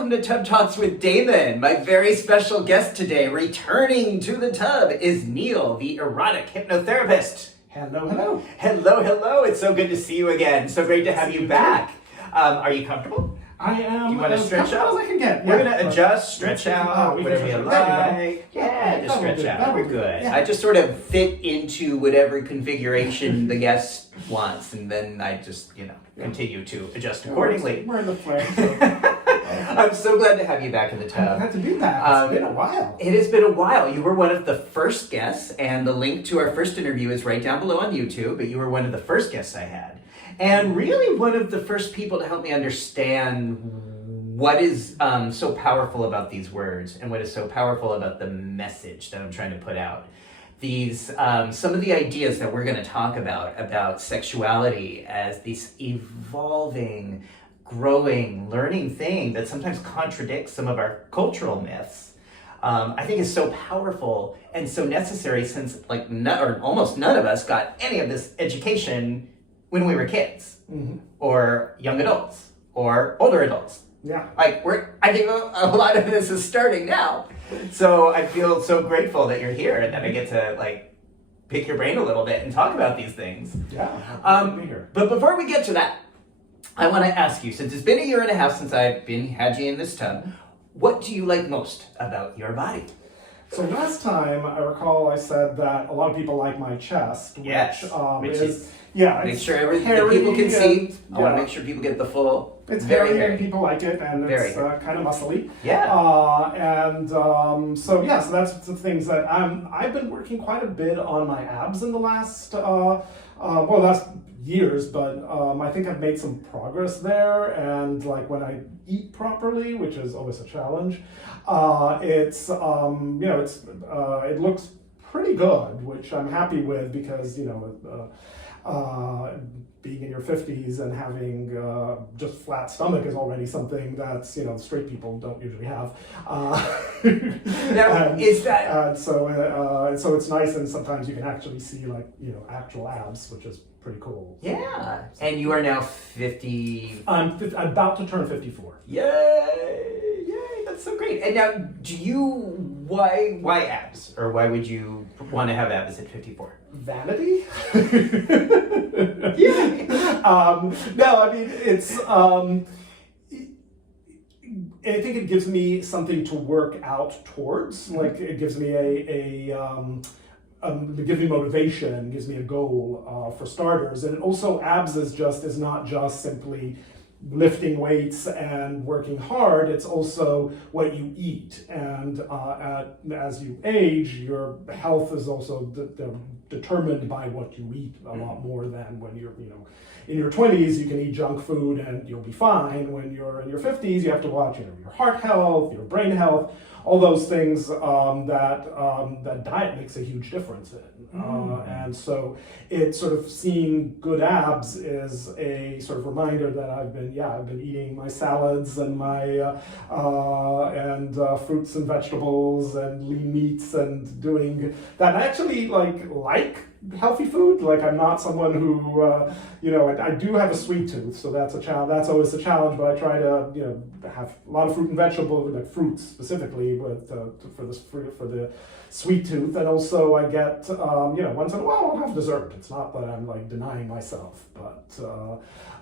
welcome to Tub Talks with Damon. My very special guest today, returning to the tub, is Neil, the Erotic Hypnotherapist. Hello, hello. Hello, hello. It's so good to see you again. So great to have you back. Are you comfortable? I am. You want to stretch out? As I can get. We're going to adjust, stretch out, whatever you like. Yeah, just stretch out. That'll We're do. good. Yeah. I just sort of fit into whatever configuration the guest wants, and then I just, continue to adjust accordingly. We're in the play. I'm so glad to have you back in the tub. I'm glad to be back. It's been a while. It has been a while. You were one of the first guests, and the link to our first interview is right down below on YouTube, but you were one of the first guests I had. And really one of the first people to help me understand what is so powerful about these words and what is so powerful about the message that I'm trying to put out. These, some of the ideas that we're going to talk about sexuality as this evolving, growing, learning thing that sometimes contradicts some of our cultural myths, I think is so powerful and so necessary since almost none of us got any of this education when we were kids, or young adults, or older adults. Yeah. I think a lot of this is starting now. So I feel so grateful that you're here and that I get to pick your brain a little bit and talk about these things. Yeah. Happy to be here. But before we get to that, I want to ask you, since it's been a year and a half since I've had you in this tub, what do you like most about your body? So last time, I recall I said that a lot of people like my chest, which, make sure the people can see. I want to make sure people get the full. It's hairy and people like it, and it's kind of muscly. Yeah. So that's the things that I've been working quite a bit on my abs in the last last years, but I think I've made some progress there. And when I eat properly, which is always a challenge, it looks pretty good, which I'm happy with because being in your 50s and having just flat stomach is already something that straight people don't usually have. So it's nice, and sometimes you can actually see actual abs, which is pretty cool. Yeah, and you are now 50. I'm about to turn 54. Yay! That's so great. And now, why abs, or why would you want to have abs at 54? Vanity? Yeah. No, I mean, it's, I think it gives me something to work out towards. It gives me it gives me motivation, gives me a goal, for starters. And also abs is not just simply lifting weights and working hard, it's also what you eat. And as you age, your health is also determined by what you eat a lot more than when you're, in your 20s, you can eat junk food and you'll be fine. When you're in your 50s, you have to watch your heart health, your brain health, all those things that diet makes a huge difference in. And so it's sort of seeing good abs is a sort of reminder that I've been eating my salads and my fruits and vegetables and lean meats and doing that. I actually like healthy food. I'm not someone who I do have a sweet tooth, so that's a challenge. That's always a challenge. But I try to have a lot of fruit and vegetables, like fruits specifically, but for the sweet tooth. And also I get once in a while I'll have dessert. It's not that I'm denying myself, but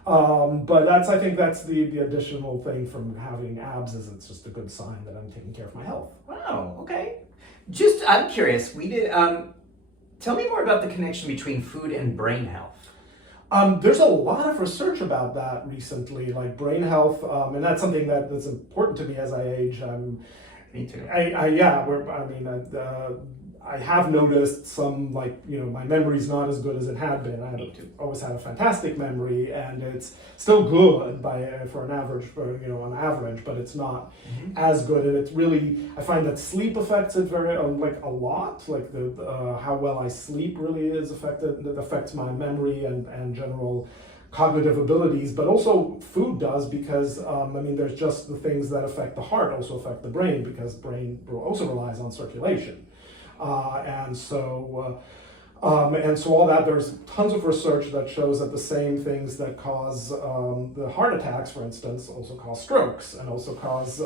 I think that's the additional thing from having abs is it's just a good sign that I'm taking care of my health. Wow. Okay. I'm curious. We did. Tell me more about the connection between food and brain health. There's a lot of research about that recently, brain health, and that's something that's important to me as I age. Me too. I have noticed some, my memory's not as good as it had been. Always had a fantastic memory, and it's still good on average, but it's not as good. And it's really, I find that sleep affects it very, a lot. How well I sleep really is affected. It affects my memory and general cognitive abilities, but also food does, because there's just the things that affect the heart also affect the brain, because brain also relies on circulation. And so all that, there's tons of research that shows that the same things that cause the heart attacks, for instance, also cause strokes and also cause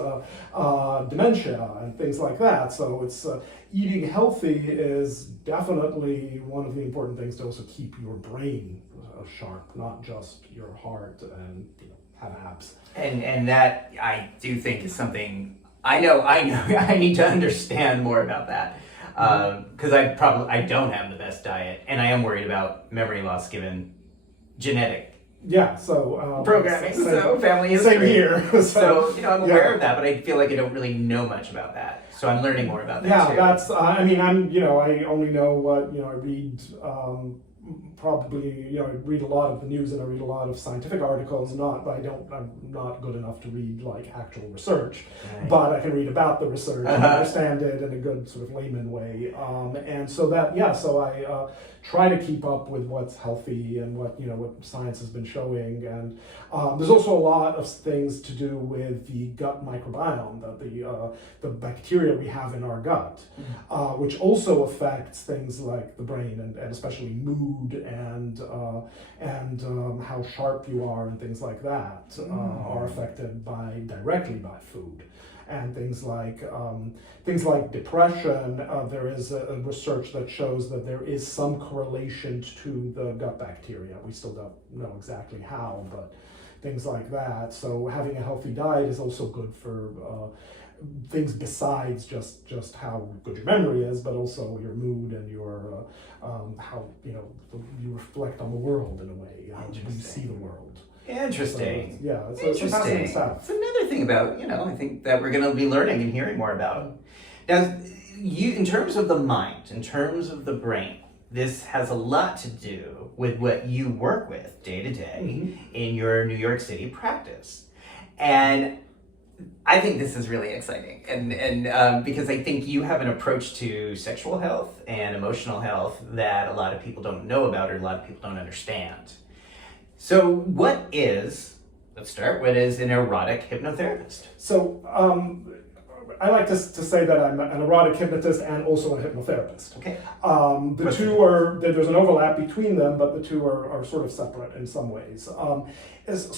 dementia and things like that. So it's eating healthy is definitely one of the important things to also keep your brain sharp, not just your heart and have abs. And that I do think is something I know I need to understand more about that. Because I don't have the best diet, and I am worried about memory loss given genetic programming. So family history. Same here. So I'm aware of that, but I feel like I don't really know much about that. So I'm learning more about that too. That's. I only know what I read. Probably, I read a lot of the news and I read a lot of scientific articles. I'm not good enough to read like actual research, right. But I can read about the research and understand it in a good sort of layman way. And so I try to keep up with what's healthy and what science has been showing. And there's also a lot of things to do with the gut microbiome, the bacteria we have in our gut, which also affects things like the brain and especially mood and how sharp you are and things like that are affected directly by food. And things like depression, there is a research that shows that there is some correlation to the gut bacteria. We still don't know exactly how, but things like that. So having a healthy diet is also good for things besides just how good your memory is, but also your mood and your how you reflect on the world in a way, how you see the world. Interesting. So, it's fascinating stuff. It's another thing about I think that we're going to be learning and hearing more about. Now, in terms of the mind, in terms of the brain, this has a lot to do with what you work with day to day in your New York City practice, and I think this is really exciting, and because I think you have an approach to sexual health and emotional health that a lot of people don't know about or a lot of people don't understand. So what is an erotic hypnotherapist? So I like to say that I'm an erotic hypnotist and also a hypnotherapist. Okay. There's an overlap between them, but the two are sort of separate in some ways. So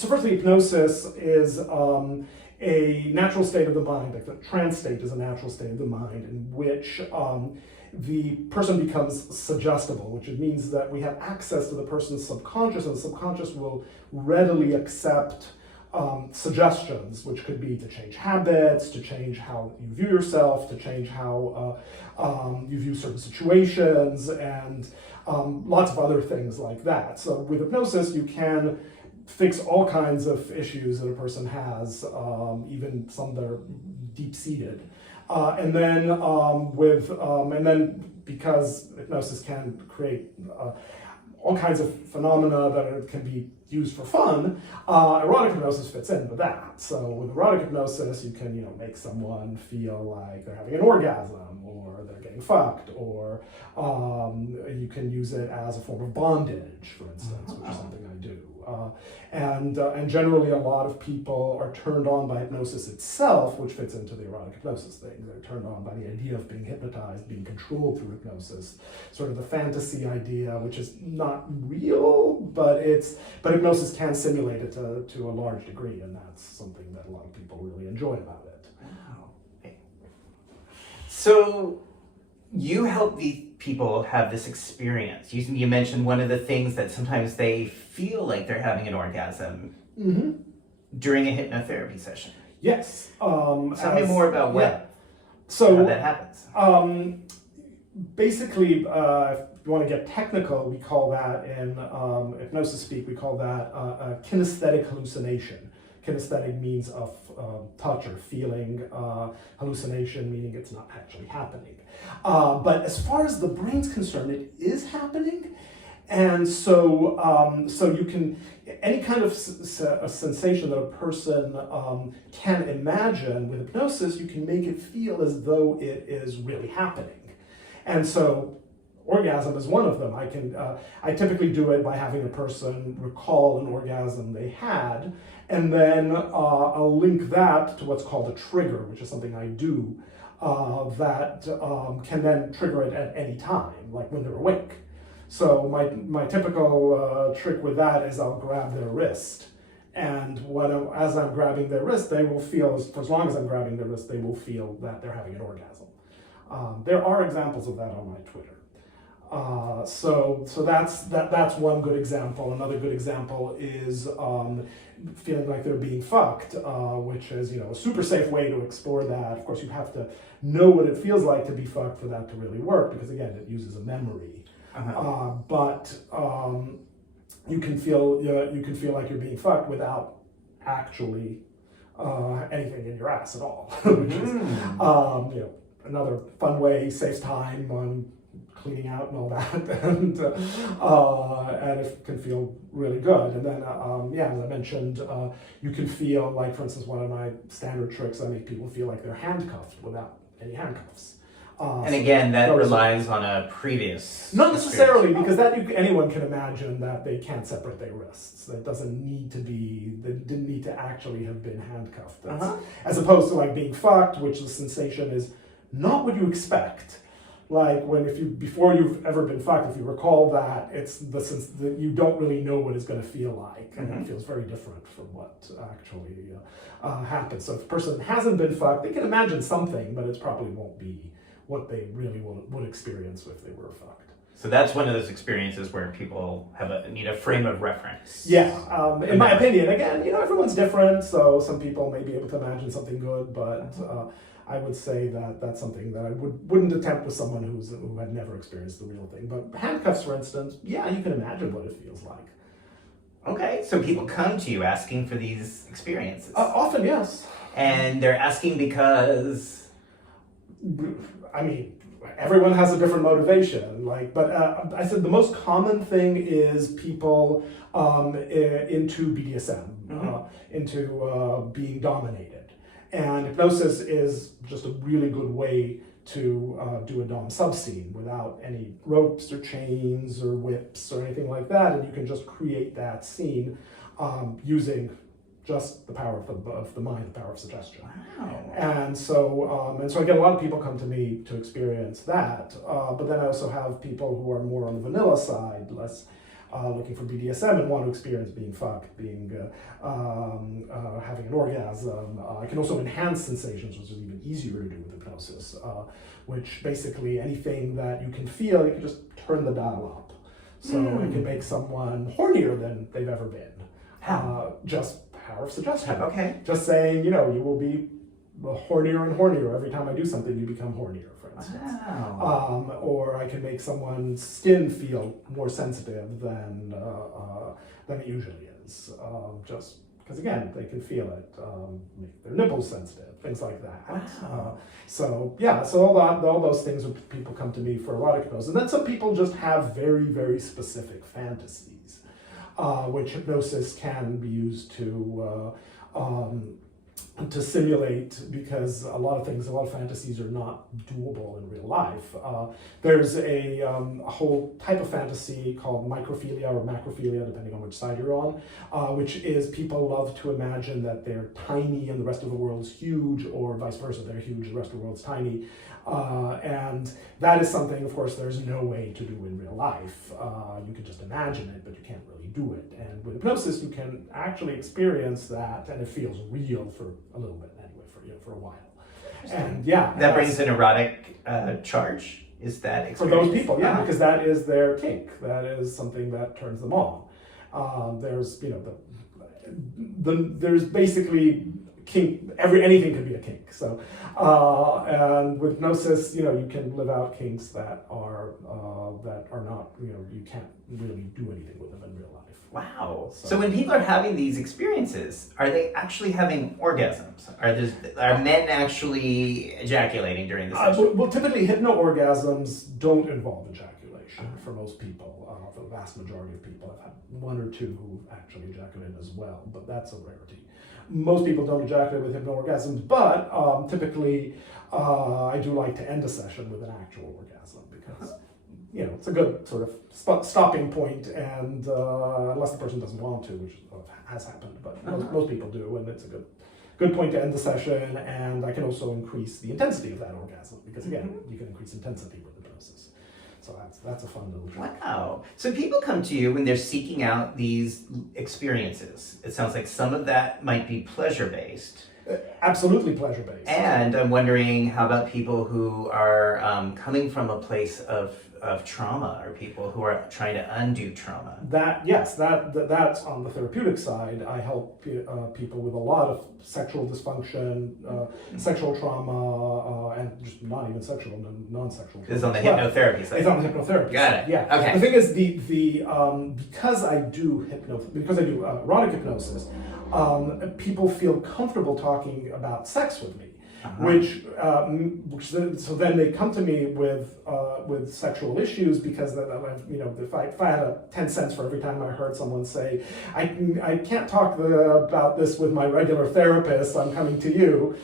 firstly, hypnosis is a natural state of the mind. Like the trance state is a natural state of the mind in which the person becomes suggestible, which means that we have access to the person's subconscious, and the subconscious will readily accept suggestions, which could be to change habits, to change how you view yourself, to change how you view certain situations, and lots of other things like that. So with hypnosis, you can fix all kinds of issues that a person has, even some that are deep-seated. And then because hypnosis can create all kinds of phenomena that can be used for fun, erotic hypnosis fits in with that. So with erotic hypnosis, you can make someone feel like they're having an orgasm, or they're getting fucked, or you can use it as a form of bondage, for instance, which is something I do. And generally, a lot of people are turned on by hypnosis itself, which fits into the erotic hypnosis thing. They're turned on by the idea of being hypnotized, being controlled through hypnosis, sort of the fantasy idea, which is not real, but hypnosis can simulate it to a large degree, and that's something that a lot of people really enjoy about it. Wow. So you help these people have this experience. You mentioned one of the things that sometimes they feel like they're having an orgasm during a hypnotherapy session. Yes. Tell me more about how that happens. Basically, if you want to get technical, we call that in hypnosis speak, we call that a kinesthetic hallucination. Kinesthetic means of touch or feeling, hallucination meaning it's not actually happening. But as far as the brain's concerned, it is happening. And so you can, any kind of a sensation that a person can imagine with hypnosis, you can make it feel as though it is really happening. And so orgasm is one of them. I typically do it by having a person recall an orgasm they had, and then I'll link that to what's called a trigger, which is something I do that can then trigger it at any time, like when they're awake. So my typical trick with that is I'll grab their wrist. And as I'm grabbing their wrist, they will feel, for as long as I'm grabbing their wrist, they will feel that they're having an orgasm. There are examples of that on my Twitter. So that's one good example. Another good example is feeling like they're being fucked, which is a super safe way to explore that. Of course, you have to know what it feels like to be fucked for that to really work, because again, it uses a memory. But you can feel like you're being fucked without actually anything in your ass at all, which is another fun way, saves time on cleaning out and all that, and it can feel really good. And then as I mentioned, you can feel like, for instance, one of my standard tricks, I make people feel like they're handcuffed without any handcuffs. And again, that relies on a previous. Not necessarily, because anyone can imagine that they can't separate their wrists. That doesn't need to be. They didn't need to actually have been handcuffed. As opposed to like being fucked, which the sensation is not what you expect. Like before you've ever been fucked, if you recall that, it's the sense that you don't really know what it's going to feel like, and it feels very different from what actually happens. So if a person hasn't been fucked, they can imagine something, but it probably won't be what they really would experience if they were fucked. So that's one of those experiences where people need a frame of reference. Yeah, in my opinion, again, everyone's different, so some people may be able to imagine something good, but I would say that that's something that I wouldn't attempt with someone who had never experienced the real thing. But handcuffs, for instance, yeah, you can imagine what it feels like. Okay, so people come to you asking for these experiences. Often, yes. And they're asking because... I mean, everyone has a different motivation. But I said the most common thing is people into BDSM, into being dominated, and hypnosis is just a really good way to do a dom sub scene without any ropes or chains or whips or anything like that, and you can just create that scene using just the power of the mind, the power of suggestion. Wow. And so again, a lot of people come to me to experience that. But then I also have people who are more on the vanilla side, less looking for BDSM and want to experience being fucked, having an orgasm. I can also enhance sensations, which is even easier to do with hypnosis, which basically anything that you can feel, you can just turn the dial up. So it can make someone hornier than they've ever been. Just power of suggestion. Okay. Just saying, you will be hornier and hornier every time I do something. You become hornier, for instance. Wow. Or I can make someone's skin feel more sensitive than it usually is. Just because again, they can feel it. Make their nipples sensitive, things like that. Wow. So all those things, people come to me for erotic hypnosis, and then some people just have very, very specific fantasies. Which hypnosis can be used to simulate, because a lot of fantasies are not doable in real life. There's a whole type of fantasy called microphilia or macrophilia, depending on which side you're on, which is people love to imagine that they're tiny and the rest of the world's huge, or vice versa, they're huge, the rest of the world's tiny. And that is something, of course, there's no way to do in real life. You can just imagine it, but you can't really do it. And with hypnosis, you can actually experience that, and it feels real for a little bit anyway, for a while. And that brings an erotic charge. Is that experience? For those people, yeah, because that is their kink. That is something that turns them on. There's there's basically kink. Anything can be a kink. So, and with hypnosis, you can live out kinks that are not, you can't really do anything with them in real life. Wow. So when people are having these experiences, are they actually having orgasms? Are men actually ejaculating during the session? Well, typically hypno-orgasms don't involve ejaculation for most people. For the vast majority of people, I've had one or two who actually ejaculate as well, but that's a rarity. Most people don't ejaculate with hypno-orgasms, but typically I do like to end a session with an actual orgasm, because it's a good sort of stopping point, and unless the person doesn't want to, which has happened, but most people do, and it's a good point to end the session. And I can also increase the intensity of that orgasm, because again, you can increase intensity with hypnosis. So that's a fun little trick. Wow. So people come to you when they're seeking out these experiences. It sounds like some of that might be pleasure-based. Absolutely pleasure-based. And I'm wondering, how about people who are coming from a place of trauma, or people who are trying to undo trauma? That's on the therapeutic side. I help people with a lot of sexual dysfunction, sexual trauma, and just not even sexual, non-sexual. It's on the hypnotherapy side. It's on the hypnotherapy Got side. it. Yeah. Okay. The thing is, because I do erotic hypnosis, people feel comfortable talking about sex with me. So then they come to me with sexual issues, because if I had 10 cents for every time I heard someone say, I can't talk about this with my regular therapist, I'm coming to you.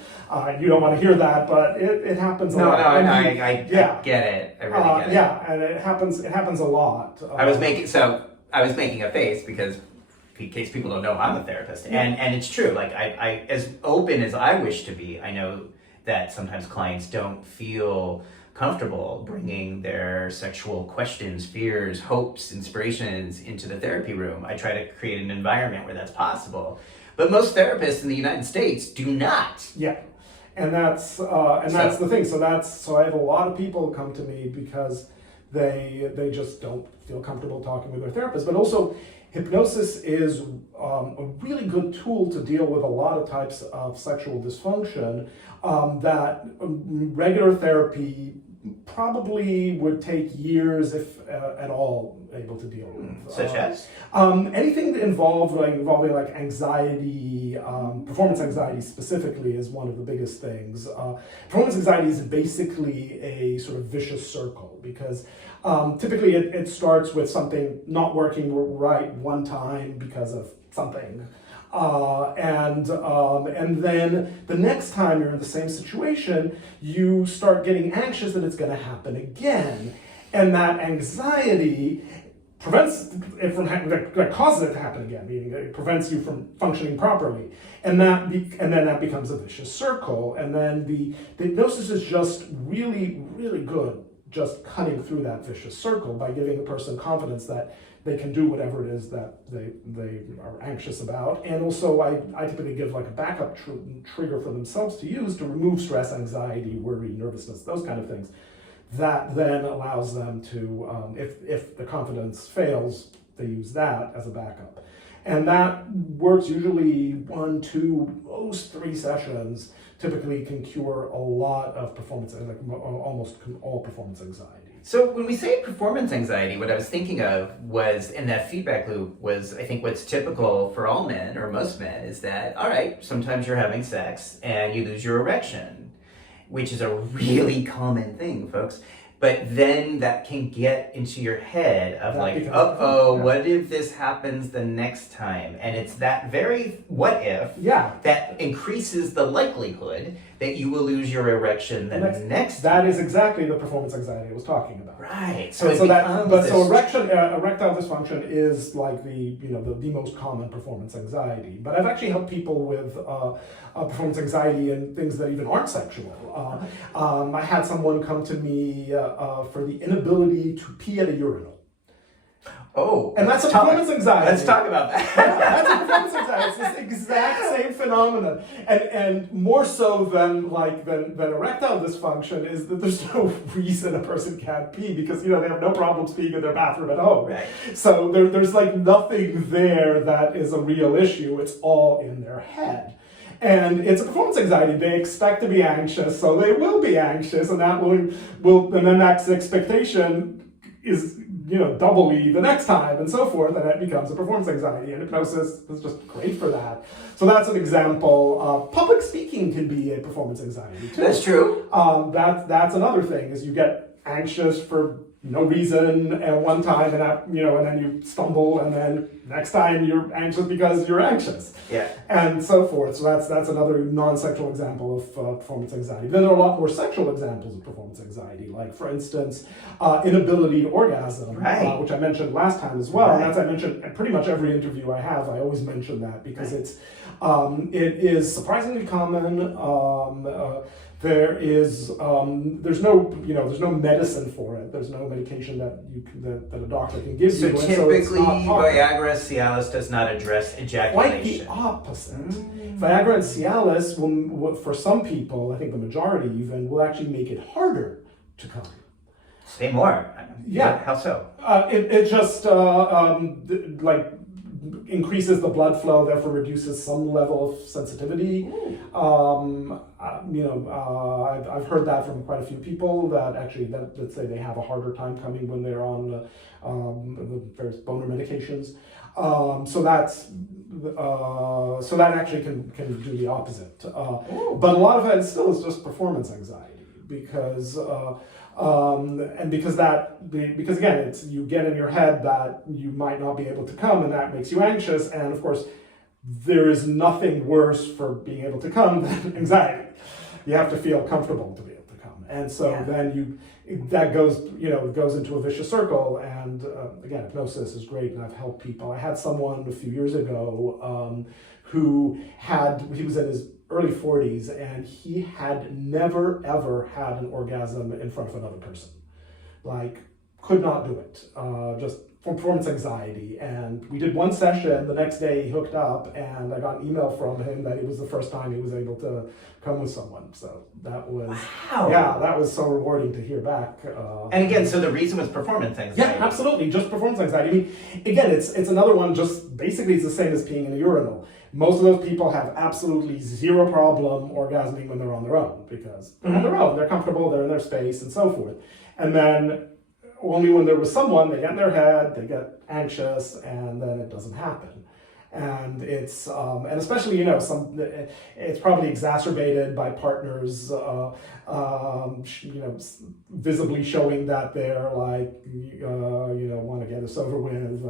You don't want to hear that, but it happens a lot. I get it. I really get it. Yeah, and it happens a lot. I was making a face because, in case people don't know, I'm a therapist, and it's true. Like I as open as I wish to be, I know that sometimes clients don't feel comfortable bringing their sexual questions, fears, hopes, inspirations into the therapy room. I try to create an environment where that's possible, but most therapists in the United States do not. Yeah, and that's the thing. So I have a lot of people come to me because they just don't feel comfortable talking with their therapist, but also. Hypnosis is a really good tool to deal with a lot of types of sexual dysfunction that regular therapy probably would take years, if at all, able to deal with. Such as? Anything involving anxiety, performance anxiety specifically is one of the biggest things. Performance anxiety is basically a sort of vicious circle, because typically it starts with something not working right one time because of something. And then the next time you're in the same situation, you start getting anxious that it's going to happen again. And that anxiety prevents it from that causes it to happen again, meaning it prevents you from functioning properly. And then that becomes a vicious circle. And then the hypnosis is just really, really good, just cutting through that vicious circle by giving the person confidence that they can do whatever it is that they are anxious about. And also I typically give like a backup trigger for themselves to use to remove stress, anxiety, worry, nervousness, those kind of things. That then allows them to, if the confidence fails, they use that as a backup. And that works usually 1, 2, most 3 sessions, typically can cure a lot of performance, like almost all performance anxiety. So when we say performance anxiety, what I was thinking of was, in that feedback loop, was I think what's typical for all men, or most men, is that, all right, sometimes you're having sex and you lose your erection, which is a really common thing, folks. But then that can get into your head of what if this happens the next time? And it's that very what if that increases the likelihood that you will lose your erection the next time. That is exactly the performance anxiety I was talking about. Right. So erectile dysfunction is like the most common performance anxiety. But I've actually helped people with performance anxiety and things that even aren't sexual. I had someone come to me for the inability to pee at a urinal. Oh, and that's a performance anxiety. Let's talk about that. That's a performance anxiety. It's this exact same phenomenon, and more so than erectile dysfunction is that there's no reason a person can't pee, because they have no problems peeing in their bathroom at home. Right. So there's like nothing there that is a real issue. It's all in their head. And it's a performance anxiety. They expect to be anxious, so they will be anxious, and that will and then that expectation is doubly the next time, and so forth, and it becomes a performance anxiety. And hypnosis is just great for that. So that's an example. Public speaking can be a performance anxiety too. That's true. That's another thing, is you get anxious for no reason at one time, and then you stumble, and then next time you're anxious because you're anxious. Yeah. And so forth. So that's another non-sexual example of performance anxiety. Then there are a lot more sexual examples of performance anxiety, like, for instance, inability to orgasm, which I mentioned last time as well. Right. And as I mentioned in pretty much every interview I have, I always mention that, because it is surprisingly common. There is there's no medicine for it. There's no medication that a doctor can give So you. typically, it's not popular. Viagra, Cialis does not address Quite ejaculation. the opposite. Viagra and Cialis will, for some people, I think the majority even, will actually make it harder to come. Say more. Yeah. How so? It just like increases the blood flow, therefore reduces some level of sensitivity. I've heard that from quite a few people that actually, let's say they have a harder time coming when they're on the various boner medications. So that actually can do the opposite. But a lot of it still is just performance anxiety because because again, it's you get in your head that you might not be able to come, and that makes you anxious. And of course, there is nothing worse for being able to come than anxiety. You have to feel comfortable to be able to come, and so then that goes into a vicious circle. And again, hypnosis is great, and I've helped people. I had someone a few years ago he was in his early 40s, and he had never ever had an orgasm in front of another person. Like, could not do it. Just performance anxiety. And we did one session. The next day he hooked up, and I got an email from him that it was the first time he was able to come with someone. So that was that was so rewarding to hear back. And again, so the reason was performance anxiety. Yeah, absolutely, just performance anxiety. I mean, again, it's another one. Just basically, it's the same as peeing in a urinal. Most of those people have absolutely zero problem orgasming when they're on their own because they're on their own, they're comfortable, they're in their space, and so forth. And then only when they're with someone, they get in their head, they get anxious, and then it doesn't happen. And it's and especially it's probably exacerbated by partners visibly showing that they're like want to get this over with.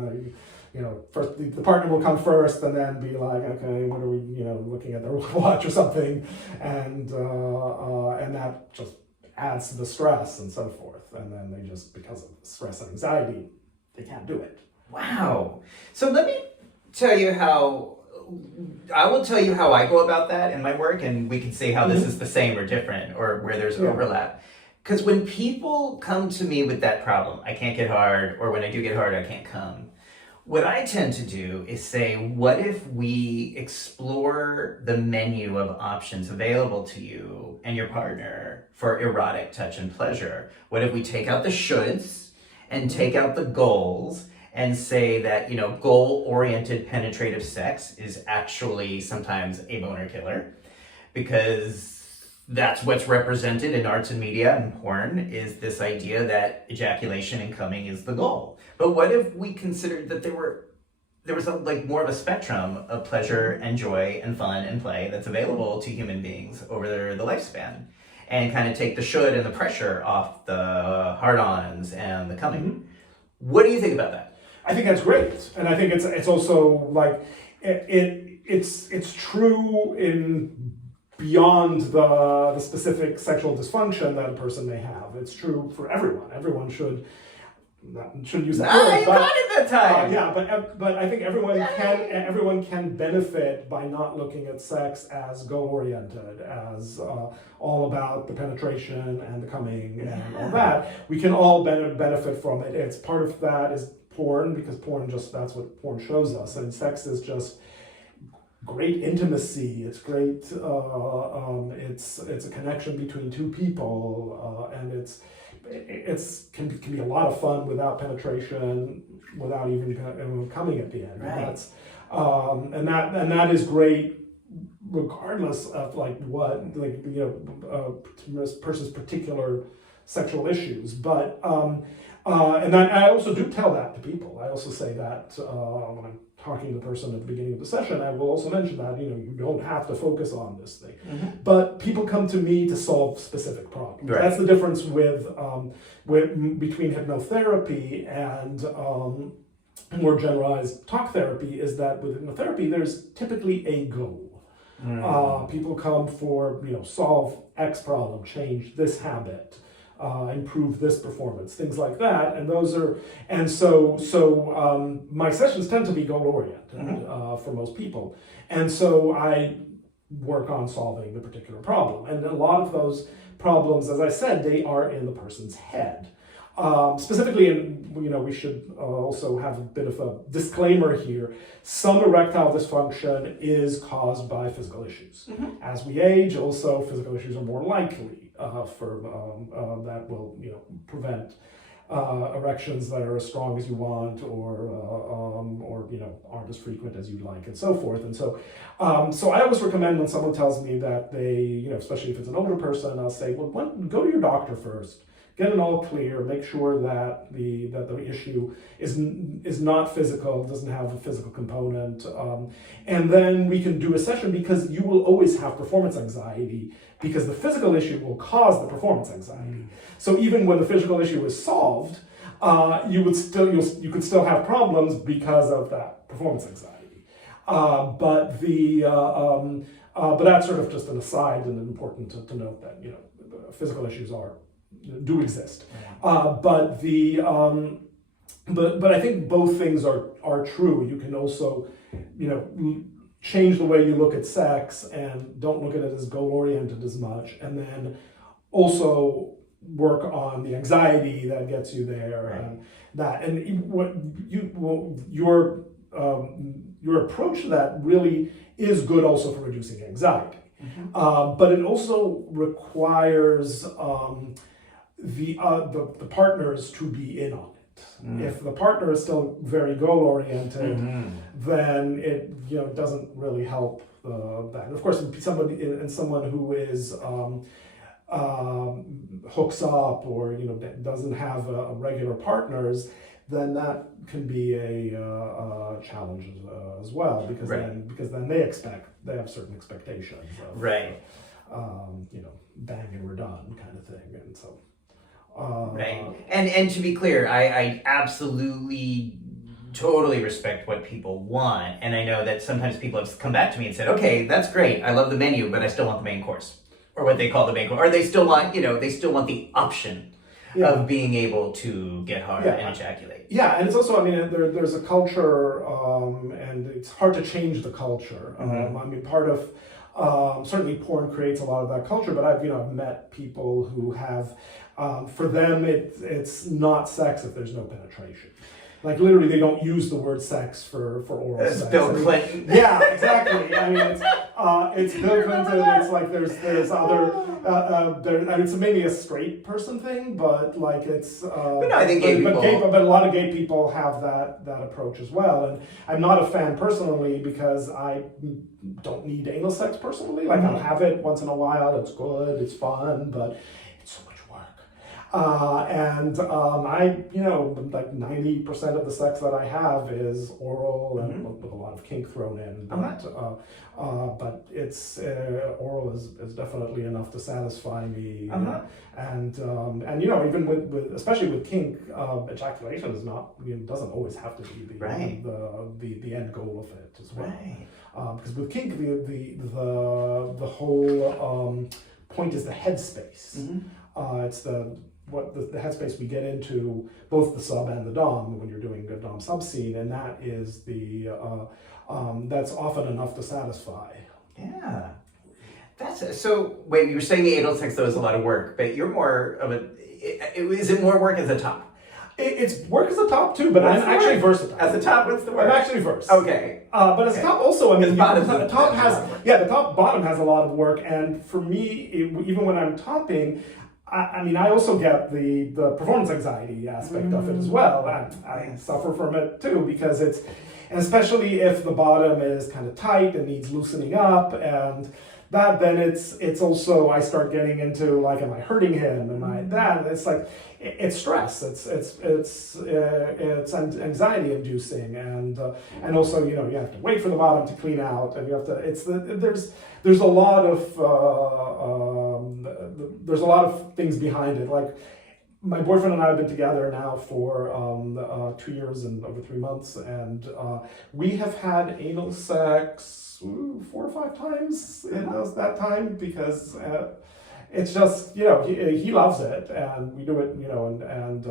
First the partner will come first, and then be like, okay, what are we, looking at their watch or something, and that just adds to the stress and so forth. And then they just, because of stress and anxiety, they can't do it. Wow. So let me tell you how I go about that in my work, and we can see how this is the same or different, or where there's overlap. Because when people come to me with that problem, I can't get hard, or when I do get hard, I can't come. What I tend to do is say, what if we explore the menu of options available to you and your partner for erotic touch and pleasure? What if we take out the shoulds and take out the goals and say that, goal-oriented penetrative sex is actually sometimes a boner killer? Because that's what's represented in arts and media and porn, is this idea that ejaculation and coming is the goal. But what if we considered that there was more of a spectrum of pleasure and joy and fun and play that's available to human beings over the lifespan, and kind of take the should and the pressure off the hard-ons and the coming? What do you think about that? I think that's great, and I think it's also like it's true in beyond the specific sexual dysfunction that a person may have. It's true for everyone. Everyone shouldn't use that word. You got it that time. But I think everyone can benefit by not looking at sex as goal-oriented, as all about the penetration and the coming and all that. We can all benefit from it. It's part of that is porn, because that's what porn shows us. And sex is just great intimacy. It's great. It's a connection between two people, and it can be a lot of fun without penetration, without even coming at the end. Right. And that is great, regardless of person's particular sexual issues. But and I also do tell that to people. I also say that when I'm talking to the person at the beginning of the session, I will also mention that you don't have to focus on this thing. But people come to me to solve specific problems. Right. That's the difference between hypnotherapy and more generalized talk therapy, is that with hypnotherapy there's typically a goal. People come for solve X problem, change this habit, improve this performance, things like that, and so my sessions tend to be goal oriented for most people, and so I work on solving the particular problem. And a lot of those problems, as I said, they are in the person's head. Specifically, we should also have a bit of a disclaimer here. Some erectile dysfunction is caused by physical issues. As we age, also physical issues are more likely that will prevent erections that are as strong as you want, or aren't as frequent as you'd like, and so forth. And so I always recommend when someone tells me that they, especially if it's an older person, I'll say, well, go to your doctor first. Get it all clear. Make sure that the issue is not physical, doesn't have a physical component, and then we can do a session, because you will always have performance anxiety, because the physical issue will cause the performance anxiety. So even when the physical issue is solved, you could still have problems because of that performance anxiety. But that's sort of just an aside, and important to note that physical issues do exist. But I think both things are true. You can also, change the way you look at sex and don't look at it as goal-oriented as much, and then also work on the anxiety that gets you there, your approach to that really is good also for reducing anxiety. But it also requires the partners to be in on it. If the partner is still very goal-oriented, then it doesn't really help that. And of course, someone who is hooks up, or doesn't have a regular partners, then that can be a challenge as well, because then they have certain expectations of, bang and we're done kind of thing, and so. And to be clear, I absolutely totally respect what people want, and I know that sometimes people have come back to me and said, okay, that's great, I love the menu, but I still want the main course, or what they call the main course, or they still want the option of being able to get hard and ejaculate. Yeah, and it's also, there's a culture, and it's hard to change the culture. Part of certainly porn creates a lot of that culture, but I've met people who have, for them it's not sex if there's no penetration. Like literally, they don't use the word sex for oral sex. Bill Clinton. Yeah, exactly. It's Bill Clinton. It's like there's other. It's maybe a straight person thing, but like it's. But I think but a lot of gay people have that approach as well, and I'm not a fan personally, because I don't need anal sex personally. Like I'll have it once in a while. It's good. It's fun, but it's so much work. Like 90% of the sex that I have is oral, and with a lot of kink thrown in. But it's oral is definitely enough to satisfy me. And even with especially with kink, ejaculation is not doesn't always have to be the end goal of it as well. Because with kink, the whole point is the headspace. It's the headspace we get into, both the sub and the dom, when you're doing a dom sub scene, and that is that's often enough to satisfy. Yeah, so. Wait, you were saying the anal sex though is a lot of work, but you're more of is it more work as a top? It's work as a top too, but I'm actually versatile. As a top, what's the word? I'm actually versed. Okay. But as a top also, the top bottom has a lot of work, and for me, even when I'm topping, I also get the performance anxiety aspect of it as well. I suffer from it too, because and especially if the bottom is kind of tight and needs loosening up, and that, then it's also, I start getting into like, am I hurting him? It's like, it's stress. It's anxiety inducing, and also you have to wait for the bottom to clean out, and you have to. There's a lot of things behind it. Like my boyfriend and I have been together now for 2 years and over 3 months, and we have had anal sex 4 or 5 times in that time, because it's just he loves it, and we do it and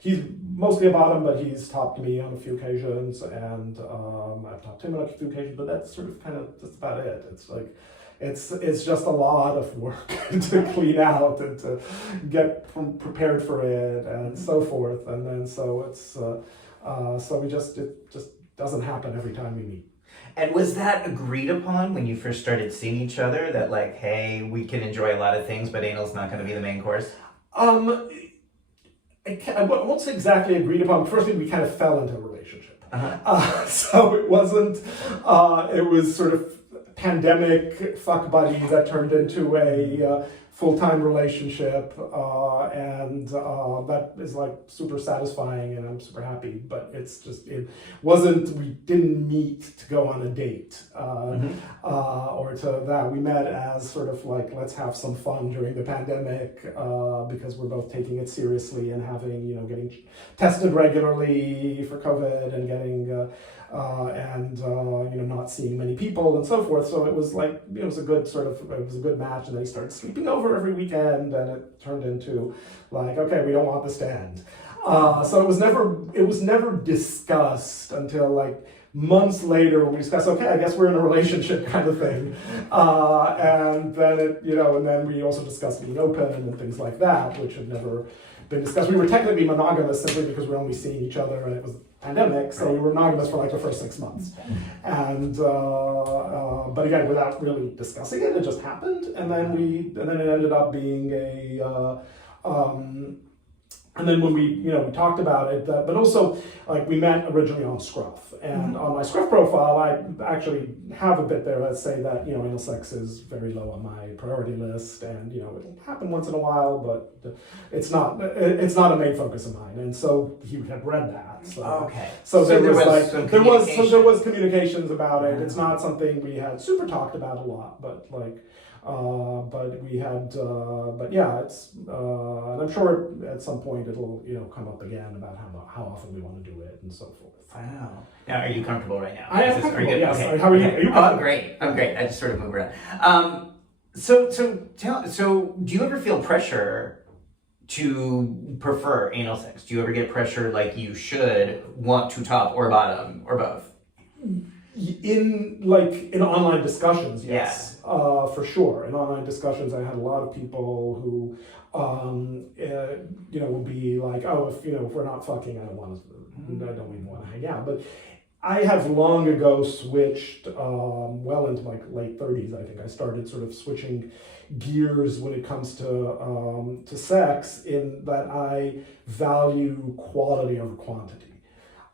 he's mostly a bottom, but he's topped me on a few occasions, and I've topped him on a few occasions. But that's sort of kind of just about it. It's like it's just a lot of work to clean out and to get prepared for it and so forth. And then so it's so it just doesn't happen every time we meet. And was that agreed upon when you first started seeing each other, that like, hey, we can enjoy a lot of things, but anal's not going to be the main course? I won't say exactly agreed upon. Firstly, we kind of fell into a relationship. So it wasn't, it was sort of pandemic fuck buddies that turned into a full-time relationship, and that is like super satisfying, and I'm super happy. But it's just, it wasn't, we didn't meet to go on a date or to that. We met as sort of like, let's have some fun during the pandemic, because we're both taking it seriously and having, getting tested regularly for COVID and getting not seeing many people and so forth. So it was like, it was a good match. And then he started sleeping over every weekend, and it turned into like, okay, we don't want this to end. So it was never discussed until like months later when we discussed, okay, I guess we're in a relationship kind of thing. And then and then we also discussed being open and things like that, which had never been discussed. We were technically monogamous simply because we were only seeing each other, and it was pandemic, so we were monogamous for like the first 6 months. And but again, without really discussing it, it just happened, and then it ended up being and then when we talked about it, but also like we met originally on Scruff, and on my Scruff profile, I actually have a bit there that say that anal sex is very low on my priority list, and it'll happen once in a while, but it's not a main focus of mine. And so he had read that. So, okay. So there was communications about it. It's not something we had super talked about a lot, but like. But we had, but yeah, it's, and I'm sure at some point it'll, come up again about how often we want to do it and so forth. Wow. Now, are you comfortable right now? I am comfortable, yes. Okay. How are you? Are you I'm great. I'm great. I just sort of move around. So do you ever feel pressure to prefer anal sex? Do you ever get pressure like you should want to top or bottom or both? In online discussions, yes. For sure. In online discussions, I had a lot of people who, will be like, oh, if we're not fucking, I don't even want to hang out. But I have long ago switched, well into my late 30s, I think I started sort of switching gears when it comes to sex, in that I value quality over quantity.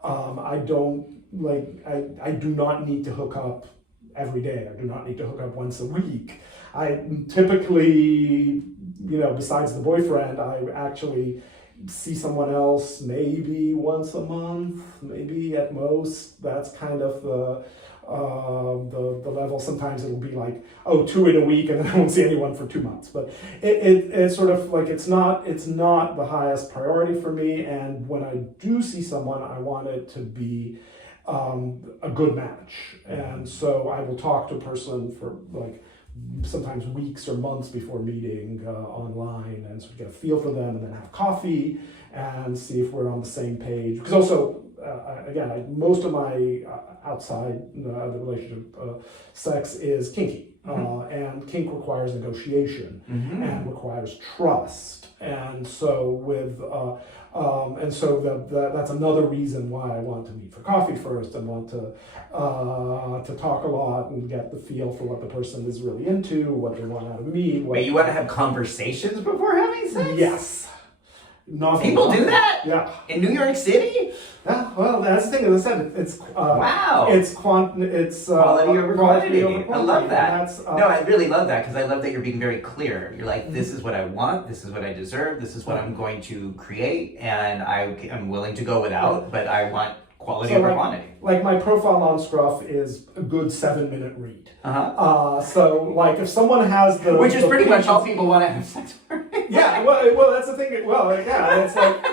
I do not need to hook up every day. I do not need to hook up once a week. I typically, besides the boyfriend, I actually see someone else maybe once a month, maybe at most. That's kind of the level. Sometimes it'll be like, 2 in a week, and then I won't see anyone for 2 months. But it's sort of like, it's not the highest priority for me. And when I do see someone, I want it to be a good match. And so I will talk to a person for like sometimes weeks or months before meeting online, and sort of get a feel for them, and then have coffee and see if we're on the same page. Because also, most of my outside the relationship sex is kinky. And kink requires negotiation and requires trust. And so that's another reason why I want to meet for coffee first, and want to talk a lot and get the feel for what the person is really into, what they want out of me. Wait, you want to have conversations before having sex? Yes. People do that? Yeah. In New York City? Yeah, well, that's the thing. As I said, it's wow. It's quality over quantity. I love that. No, I really love that, because I love that you're being very clear. You're like, this is what I want. This is what I deserve. This is what I'm going to create, and I'm willing to go without, but I want quality over quantity. Like my profile on Scruff is a good 7-minute read. So like if someone has which is pretty much all people want to have sex for. Yeah, well, that's the thing. Well, yeah, it's like,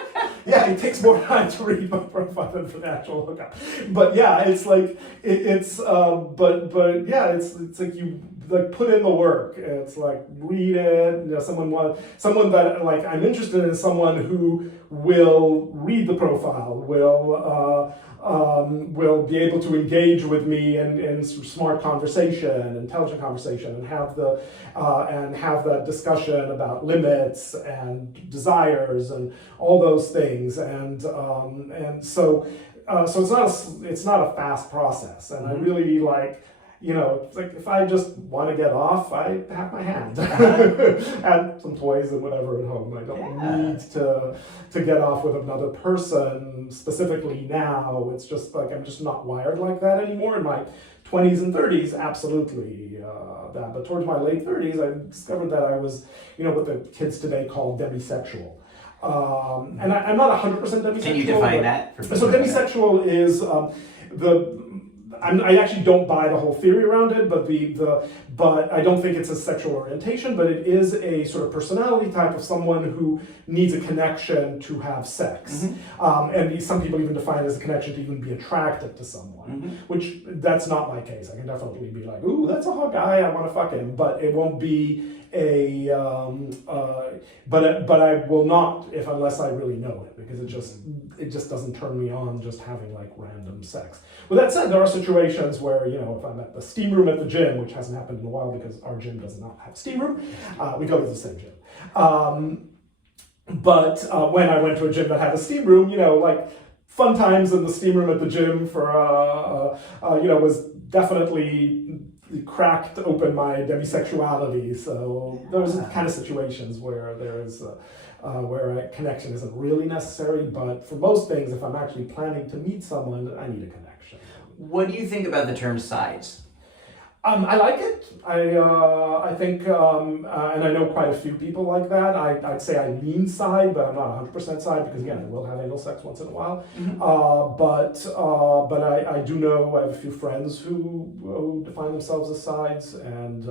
yeah, it takes more time to read my profile than for the actual hookup. But yeah, it's like but yeah, it's like like put in the work. It's like read it. You know, someone that like I'm interested in, someone who will read the profile, will be able to engage with me in smart conversation, intelligent conversation, and have that discussion about limits and desires and all those things. And so it's not a fast process. And I really like, you know, it's like if I just want to get off, I have my hand and some toys and whatever at home. I don't need to get off with another person specifically now. It's just like I'm just not wired like that anymore. In my 20s and 30s, absolutely that. But towards my late 30s, I discovered that I was, you know, what the kids today call demisexual. And I'm not 100% demisexual. Can you define that? So demisexual is I actually don't buy the whole theory around it, but I don't think it's a sexual orientation, but it is a sort of personality type of someone who needs a connection to have sex. Mm-hmm. And some people even define it as a connection to even be attracted to someone, mm-hmm. which that's not my case. I can definitely be like, ooh, that's a hot guy, I want to fuck him, but it won't be but I will not unless I really know it, because it just doesn't turn me on just having like random sex. With that said, there are situations where, you know, if I'm at the steam room at the gym, which hasn't happened in a while because our gym does not have a steam room, we go to the same gym. But when I went to a gym that had a steam room, you know, like fun times in the steam room at the gym for you know, was definitely cracked open my demisexuality. So those are the kind of situations where there is where a connection isn't really necessary. But for most things, if I'm actually planning to meet someone, I need a connection. What do you think about the term sides? I like it. I think, and I know quite a few people like that. I'd say I lean side, but I'm not 100% side, because again, I will have anal sex once in a while. Mm-hmm. But I do know, I have a few friends who define themselves as sides, and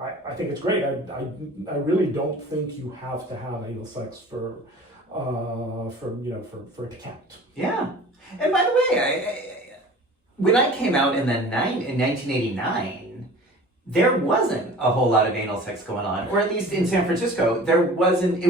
I think it's great. I really don't think you have to have anal sex for it to count. Yeah, and by the way, when I came out in 1989, there wasn't a whole lot of anal sex going on, or at least in San Francisco, it wasn't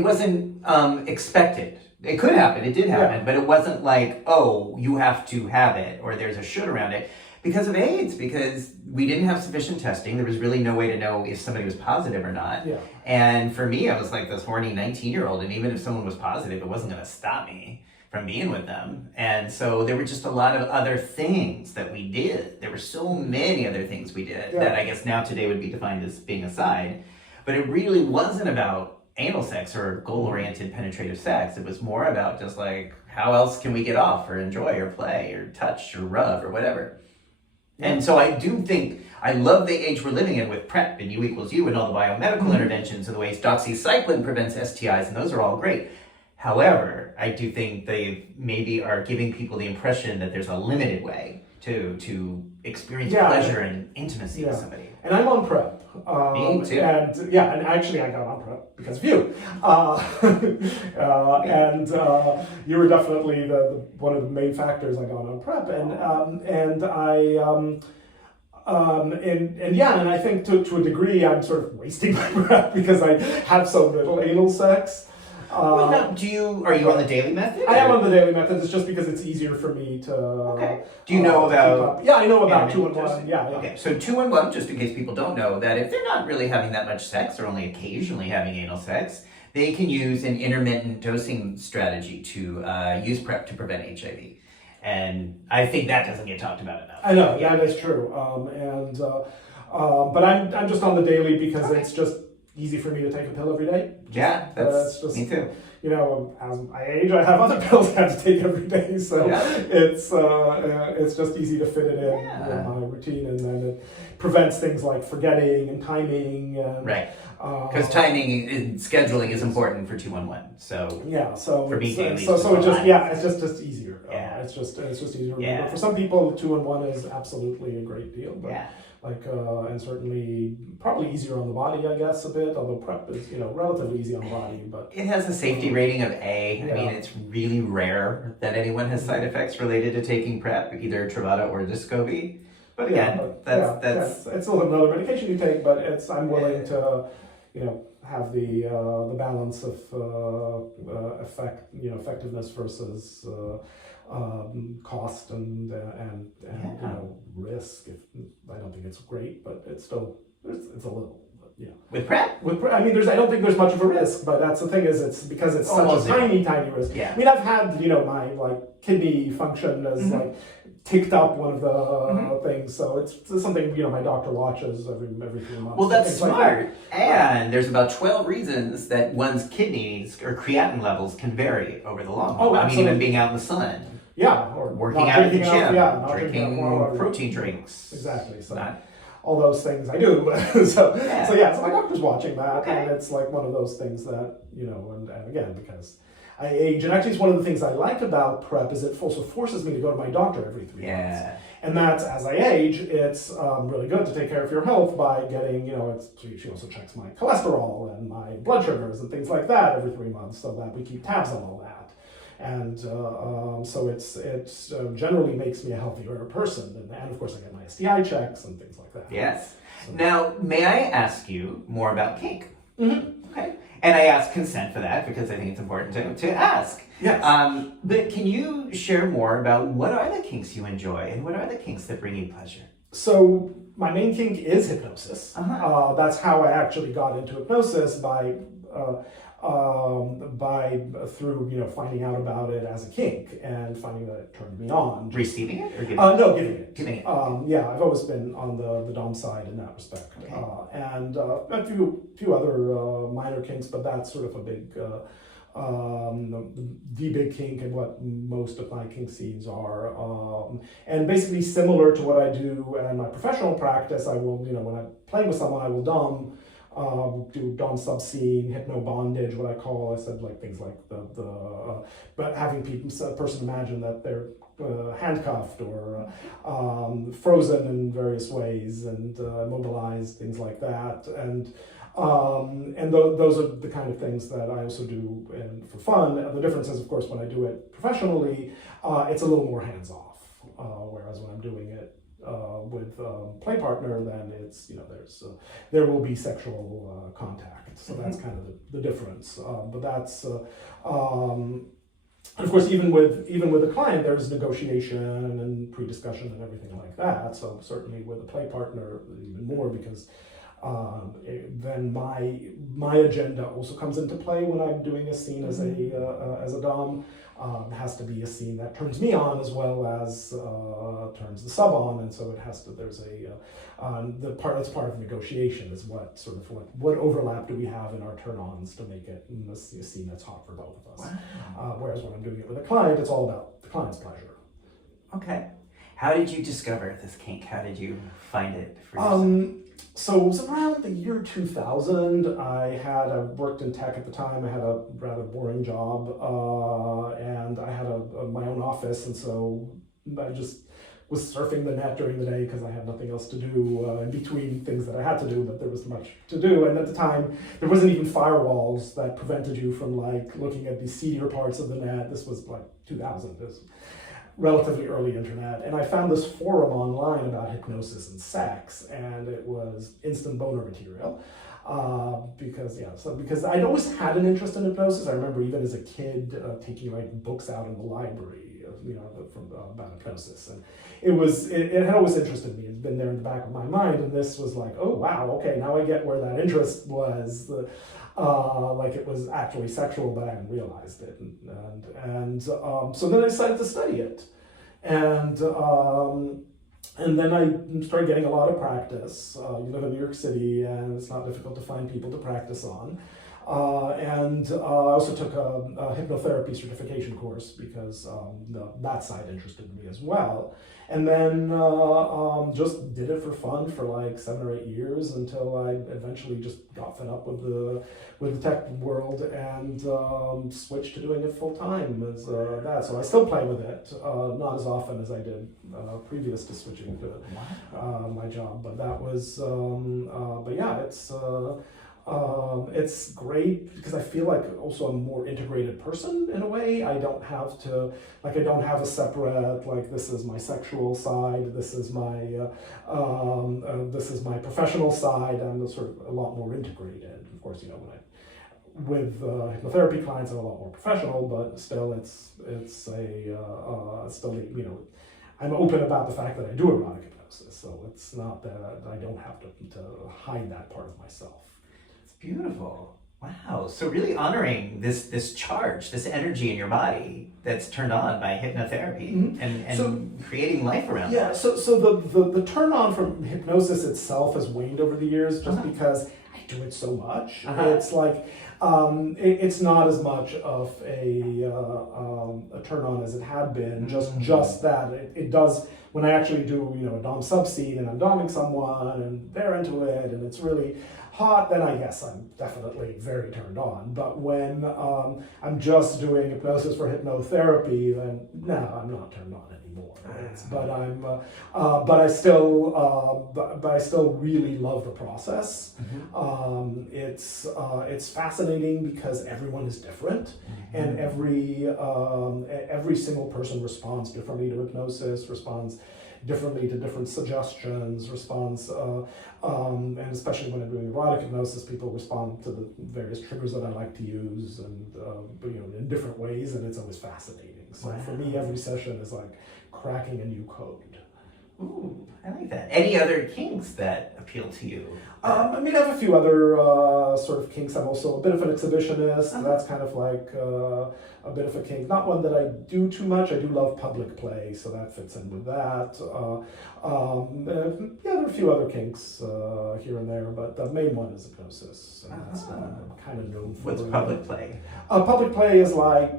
expected. It could happen, it did happen, but it wasn't like, oh, you have to have it, or there's a should around it, because of AIDS, because we didn't have sufficient testing. There was really no way to know if somebody was positive or not. Yeah. And for me, I was like this horny 19-year-old, and even if someone was positive, it wasn't going to stop me from being with them. And so there were just a lot of other things that we did. There were so many other things we did that I guess now today would be defined as being a side. But it really wasn't about anal sex or goal-oriented penetrative sex. It was more about just like, how else can we get off or enjoy or play or touch or rub or whatever. And so I do think, I love the age we're living in with PrEP and U equals U and all the biomedical interventions and the ways doxycycline prevents STIs, and those are all great. However, I do think they maybe are giving people the impression that there's a limited way to experience pleasure and intimacy with somebody. And I'm on PrEP. Me too. And actually I got on PrEP because of you. And you were definitely the one of the main factors I got on PrEP. And I think to a degree I'm sort of wasting my PrEP because I have so little anal sex. Well, now, are you on the daily method? I am on the daily method. It's just because it's easier for me to. Okay. Do you know about? Yeah, I know about 2-in-1. Yeah. Okay, so 2-in-1, just in case people don't know, that if they're not really having that much sex or only occasionally having anal sex, they can use an intermittent dosing strategy to use PrEP to prevent HIV. And I think that doesn't get talked about enough. I know, that is true. But I'm just on the daily because it's just easy for me to take a pill every day. That's just, me too. You know, as I age, I have other pills I have to take every day, so it's just easy to fit it in my routine, and then it prevents things like forgetting and timing. And, right. Because timing and scheduling is important for 2-in-1. So for me, it's just easier. It's just easier. Yeah. For some people, 2-in-1 is absolutely a great deal. But and certainly probably easier on the body, I guess, a bit, although PrEP is, relatively easy on the body, but it has a safety rating of A. I mean, it's really rare that anyone has side effects related to taking PrEP, either Truvada or Descovy. But again, that's it's still another medication you take, but I'm willing to, have the balance of effectiveness versus cost and risk. I don't think it's great, but it's still it's a little. Yeah. With PrEP? I mean, I don't think there's much of a risk, but that's the thing is, it's because it's almost such a tiny risk. Yeah. I mean, I've had, my kidney function as ticked up one of the things, so it's something, my doctor watches every 3 months. Well, that's smart. And there's about 12 reasons that one's kidneys or creatinine levels can vary over the long haul. Oh, I mean, even being out in the sun. Yeah. Or working out at the gym. Drinking protein drinks. Exactly. So. All those things I do. so my doctor's watching that, and it's like one of those things that, and again, because I age, and actually it's one of the things I like about PrEP is it also forces me to go to my doctor every 3 months. And that's, as I age, it's really good to take care of your health by getting, she also checks my cholesterol and my blood sugars and things like that every 3 months, so that we keep tabs on all that. And so it's generally makes me a healthier person. And of course I get my STI checks and things like that. Yes. So. Now, may I ask you more about kink? Mm-hmm. Okay. And I ask consent for that because I think it's important to ask. Yes. But can you share more about what are the kinks you enjoy and what are the kinks that bring you pleasure? So my main kink is hypnosis. That's how I actually got into hypnosis by through finding out about it as a kink and finding that it turned me on. Receiving it or giving it? No, giving it. Giving it. Yeah, I've always been on the dom side in that respect. Okay. And a few other minor kinks, but that's sort of a big the big kink and what most of my kink scenes are. And basically similar to what I do in my professional practice, I will, when I'm playing with someone, I will do dom sub scene, hypno bondage, what I call. I said like things like but having a person imagine that they're handcuffed or frozen in various ways and immobilized, things like that. And those are the kind of things that I also do for fun. The difference is, of course, when I do it professionally, it's a little more hands-off. Whereas when I'm doing it with play partner, then it's there will be sexual contact. So that's kind of the difference. But that's and of course, even with a client, there's negotiation and pre-discussion and everything like that. So certainly with a play partner, even more, because then my agenda also comes into play when I'm doing a scene as a dom. It has to be a scene that turns me on as well as turns the sub on, and so it has to. There's that's part of negotiation is what overlap do we have in our turn-ons to make it a scene that's hot for both of us. Wow. Whereas when I'm doing it with a client, it's all about the client's pleasure. Okay. How did you discover this kink? How did you find it for yourself? So it was around the year 2000. I worked in tech at the time. I had a rather boring job, and I had my own office, and so I just was surfing the net during the day because I had nothing else to do in between things that I had to do, but there was much to do. And at the time, there wasn't even firewalls that prevented you from looking at the seedier parts of the net. This was 2000. This was relatively early internet, and I found this forum online about hypnosis and sex, and it was instant boner material. Because I'd always had an interest in hypnosis. I remember even as a kid taking books out in the library, about hypnosis, and it had always interested me. It's been there in the back of my mind, and this was like, oh wow, okay, now I get where that interest was. It was actually sexual, but I hadn't realized it, and so then I decided to study it, and then I started getting a lot of practice. You live in New York City, and it's not difficult to find people to practice on. And I also took a hypnotherapy certification course because that side interested me as well. And then just did it for fun for 7 or 8 years until I eventually just got fed up with the tech world and switched to doing it full time as that. So I still play with it, not as often as I did previous to switching to my job. But that was, but yeah, it's. It's great because I feel like also a more integrated person in a way. I don't have a separate, like, this is my sexual side, this is my professional side. I'm sort of a lot more integrated. Of course, with hypnotherapy clients, I'm a lot more professional, but still, I'm open about the fact that I do erotic hypnosis, so it's not that I don't have to hide that part of myself. Beautiful. Wow. So really honoring this charge, this energy in your body that's turned on by hypnotherapy and creating life around it. So the turn on from hypnosis itself has waned over the years just because I do it so much. It's like it's not as much of a turn on as it had been. Just that it does when I actually do a dom sub scene and I'm doming someone and they're into it and it's really hot, then I guess I'm definitely very turned on. But when I'm just doing hypnosis for hypnotherapy, then no, I'm not turned on anymore. But I still really love the process. It's fascinating because everyone is different, and every single person responds differently to hypnosis, responds differently to different suggestions, and especially when I'm doing erotic hypnosis, people respond to the various triggers that I like to use, and in different ways, and it's always fascinating. So for me, every session is like cracking a new code. Ooh, I like that. Any other kinks that appeal to you? I have a few other sort of kinks. I'm also a bit of an exhibitionist. That's kind of like a bit of a kink. Not one that I do too much. I do love public play, so that fits in with that. There are a few other kinks here and there, but the main one is hypnosis. And that's what I'm kind of known for. What's public play? Public play is like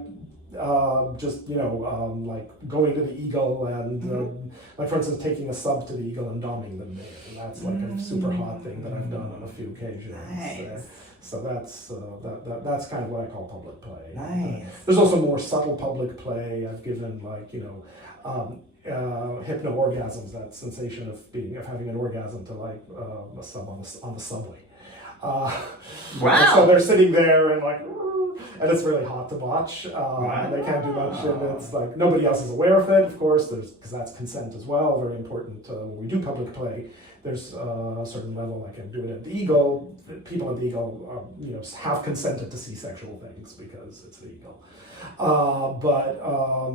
like going to the Eagle and like, for instance, taking a sub to the Eagle and doming them there. And that's like a super hot thing that I've done on a few occasions. Nice. So that's kind of what I call public play. Nice. There's also more subtle public play. I've given hypno orgasms, that sensation of having an orgasm to like a sub on the subway. Wow. So they're sitting there and like, and it's really hot to watch. They can't do much, and it's like nobody else is aware of it, of course, because that's consent as well, very important. When we do public play, there's a certain level. I can do it at the Eagle. People at the Eagle have consented to see sexual things because it's the Eagle. But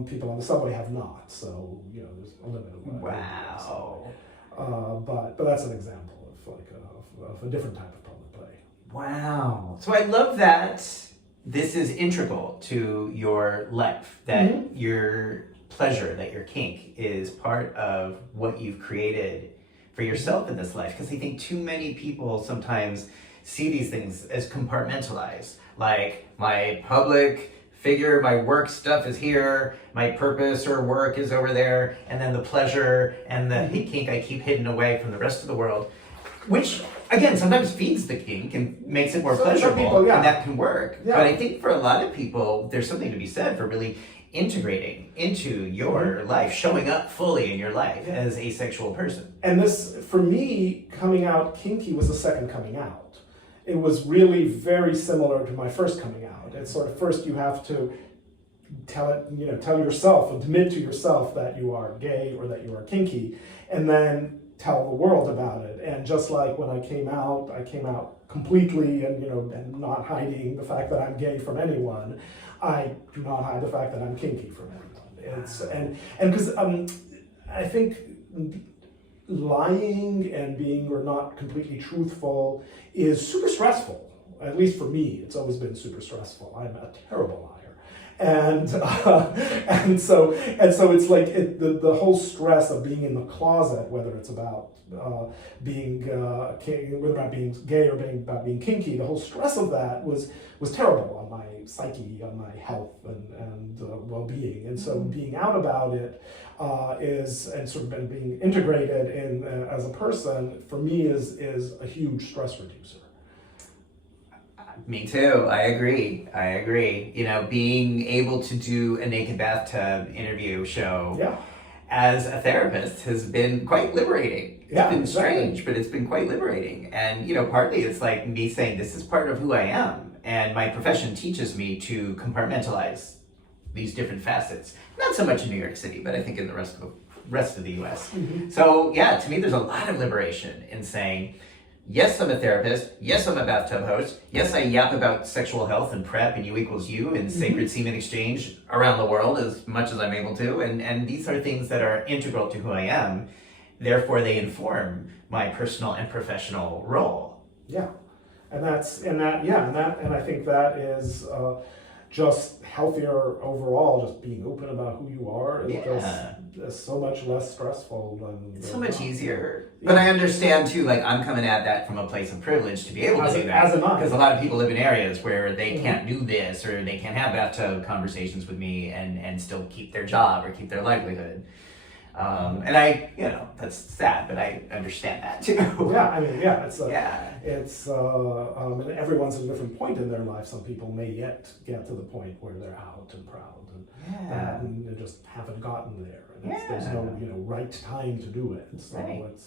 people on the subway have not, so there's a limit of what I can do. Wow. But that's an example of a different type of public play. Wow. So I love that this is integral to your life, that your pleasure, that your kink is part of what you've created for yourself in this life. Because I think too many people sometimes see these things as compartmentalized. Like, my public figure, my work stuff is here, my purpose or work is over there, and then the pleasure and the kink I keep hidden away from the rest of the world. Which, again, sometimes feeds the kink and makes it more pleasurable, people, and that can work. Yeah. But I think for a lot of people, there's something to be said for really integrating into your life, showing up fully in your life as a sexual person. And this, for me, coming out kinky was the second coming out. It was really very similar to my first coming out. It's sort of, first you have to tell yourself, admit to yourself that you are gay or that you are kinky, and then tell the world about it. And just like when I came out completely and not hiding the fact that I'm gay from anyone. I do not hide the fact that I'm kinky from anyone. And because I think lying and being or not completely truthful is super stressful. At least for me, it's always been super stressful. I'm a terrible liar. And so it's like the whole stress of being in the closet, whether it's about being gay or about being kinky, the whole stress of that was terrible on my psyche, on my health and well-being. And so being out about it and sort of being integrated in as a person, for me is a huge stress reducer. Me too. I agree. Being able to do a naked bathtub interview show as a therapist has been quite liberating. It's been strange, but it's been quite liberating. And, partly it's like me saying, this is part of who I am. And my profession teaches me to compartmentalize these different facets. Not so much in New York City, but I think in the rest of the US. Mm-hmm. So yeah, to me there's a lot of liberation in saying, yes, I'm a therapist. Yes, I'm a bathtub host. Yes, I yap about sexual health and PrEP and U equals U and sacred semen exchange around the world as much as I'm able to. And these are things that are integral to who I am. Therefore, they inform my personal and professional role. Yeah, and I think that is just healthier overall. Just being open about who you are is just so much less stressful than. It's so much easier. Yeah. But I understand too. Like I'm coming at that from a place of privilege to be able to do that. Because a lot of people live in areas where they can't do this, or they can't have bathtub conversations with me and still keep their job or keep their livelihood. And that's sad, but I understand that too. And everyone's at a different point in their life. Some people may yet get to the point where they're out and proud, and they just haven't gotten there. And there's no, right time to do it. So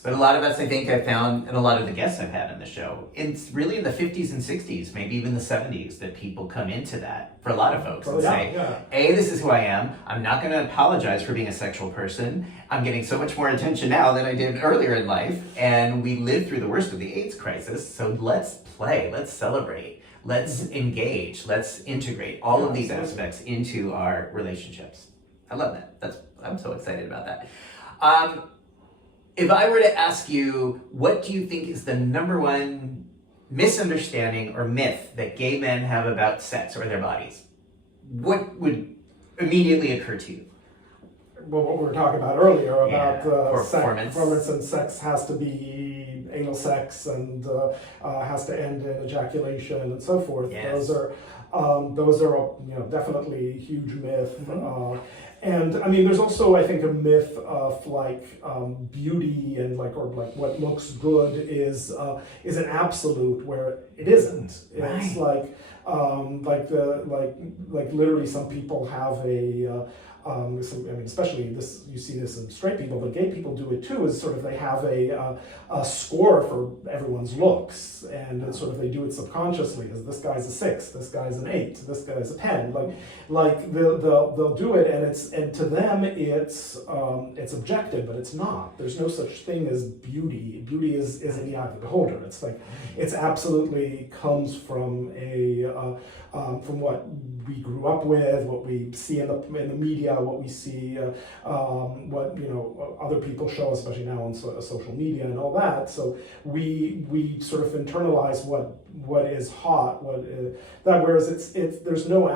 but a lot of us, I think I found, and a lot of the guests I've had on the show, it's really in the 50s and 60s, maybe even the 70s, that people come into that for a lot of folks and say, A, this is who I am. I'm not going to apologize for being a sexual person. I'm getting so much more attention now than I did earlier in life. And we lived through the worst of the AIDS crisis. So let's play, let's celebrate, let's engage, let's integrate all of these aspects into our relationships. I love that. I'm so excited about that. If I were to ask you, what do you think is the number one misunderstanding or myth that gay men have about sex or their bodies? What would immediately occur to you? Well, what we were talking about earlier about performance and sex has to be anal sex and has to end in ejaculation and so forth. Yes. Those are definitely a huge myth. And I mean, there's also, I think, a myth of beauty and what looks good is an absolute, where it isn't. It's literally some people have a especially this, you see this in straight people, but gay people do it too, is sort of they have a score for everyone's looks, and it's sort of they do it subconsciously, as this guy's a 6, this guy's an 8, this guy's a 10, they'll do it, and to them it's objective, but it's not. There's no such thing as beauty. Beauty is in the eye of the beholder. It's absolutely comes from from what we grew up with, what we see in the media, what we see, what other people show, especially now on social media and all that. So we sort of internalize what is hot, whereas it's there's no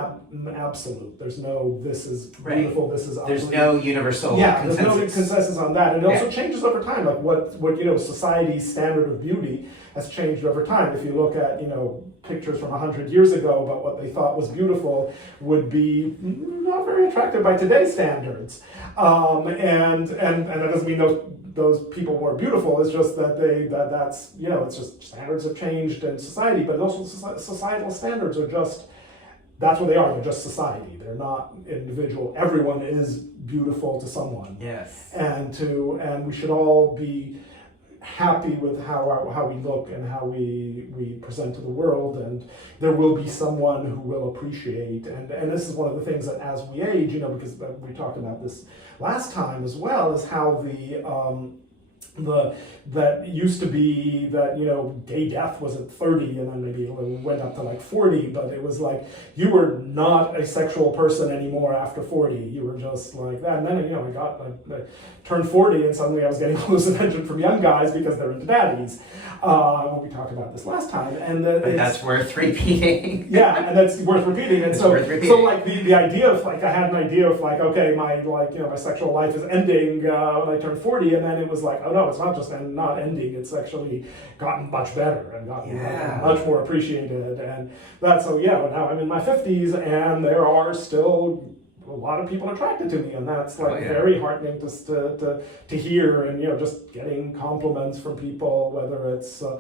absolute. There's no this is beautiful, this is ugly. There's no universal consensus. There's no consensus on that, and it also changes over time. Like what society's standard of beauty has changed over time. If you look at pictures from 100 years ago about what they thought was beautiful would be not very attractive by today's standards, and that doesn't mean those people weren't beautiful. It's just that that's it's just standards have changed in society, but also societal standards are just, that's what they are. They're just society. They're not individual. Everyone is beautiful to someone. Yes. And we should all be happy with how we look and how we present to the world, and there will be someone who will appreciate, and this is one of the things that as we age, because we talked about this last time as well, is how that used to be that gay death was at 30, and then maybe it went up to 40, but it was like you were not a sexual person anymore after 40. You were just like that, and then I turned 40, and suddenly I was getting all this attention from young guys because they're into daddies. We talked about this last time, and but that's worth repeating. Yeah, and that's worth repeating. And so the idea of I had an idea of okay, my my sexual life is ending when I turn 40, and then it was oh no, it's not just not ending. It's actually gotten much better and gotten much more appreciated, and that. So now I'm in my 50s, and there are still a lot of people attracted to me, and that's very heartening to hear, and just getting compliments from people, whether it's at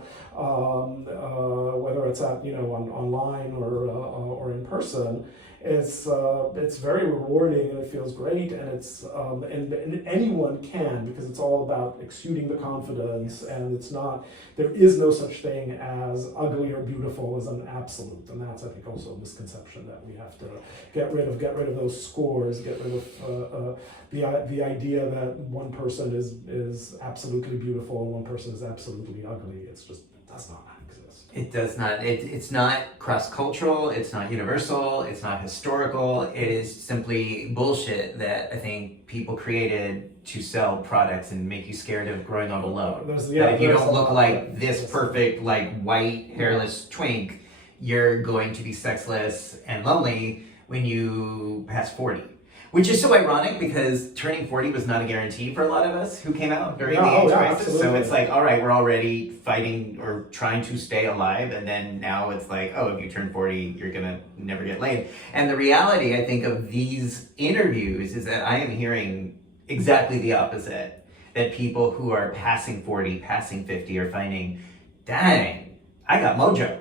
online or in person. it's very rewarding and it feels great, and it's and anyone can, because it's all about exuding the confidence, and it's not, there is no such thing as ugly or beautiful as an absolute, and that's, I think, also a misconception that we have to get rid of those scores, get rid of the idea that one person is absolutely beautiful and one person is absolutely ugly. It's just, it does not exist. It does not. It's not cross-cultural, it's not universal, it's not historical. It is simply bullshit that I think people created to sell products and make you scared of growing up alone. That if you don't look like this perfect, like white, hairless twink, you're going to be sexless and lonely when you pass 40. Which is so ironic because turning 40 was not a guarantee for a lot of us who came out during the AIDS crisis. So it's like, all right, we're already fighting or trying to stay alive. And then now it's like, oh, if you turn 40, you're going to never get laid. And the reality, I think, of these interviews is that I am hearing exactly the opposite. That people who are passing 40, passing 50 are finding, dang, I got mojo.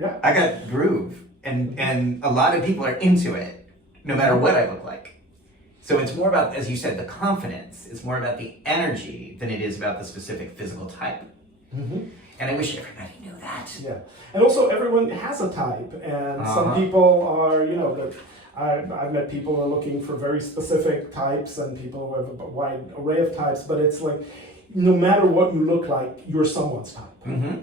Yeah. I got groove. And a lot of people are into it, no matter what I look like. So it's more about, as you said, the confidence. It's more about the energy than it is about the specific physical type. Mm-hmm. And I wish everybody knew that. Yeah. And also everyone has a type, and some people are, I've met people who are looking for very specific types, and people who have a wide array of types, but it's like, no matter what you look like, you're someone's type. Mm-hmm.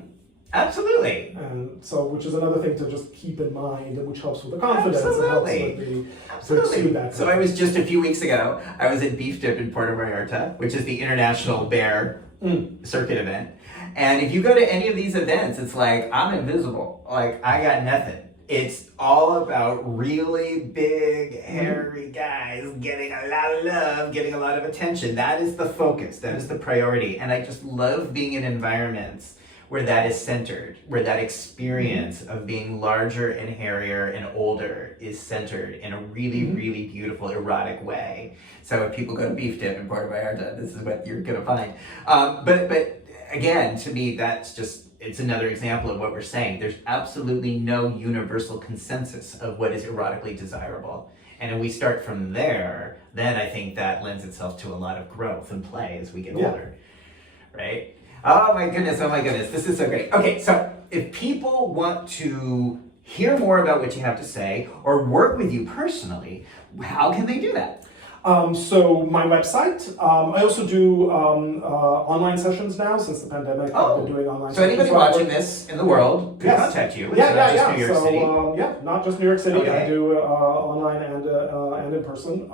Absolutely. And so, which is another thing to just keep in mind, and which helps with the confidence. Absolutely. Absolutely. So I was just a few weeks ago, I was at Beef Dip in Puerto Vallarta, which is the International Bear Circuit event. And if you go to any of these events, it's like, I'm invisible. Like, I got nothing. It's all about really big, hairy guys getting a lot of love, getting a lot of attention. That is the focus. That is the priority. And I just love being in environments where that is centered, where that experience of being larger and hairier and older is centered in a really, really beautiful, erotic way. So if people go to Beef Dip in Puerto Vallarta, this is what you're gonna find. But again, to me, that's just, it's another example of what we're saying. There's absolutely no universal consensus of what is erotically desirable. And if we start from there, then I think that lends itself to a lot of growth and play as we get older, right? Oh my goodness, this is so great. Okay, so if people want to hear more about what you have to say or work with you personally, how can they do that? So my website, I also do online sessions now since the pandemic. I've been doing online sessions. So anybody watching this in the world can contact you. Yeah, not just New York City. Not just New York City. Okay. I do online and in person.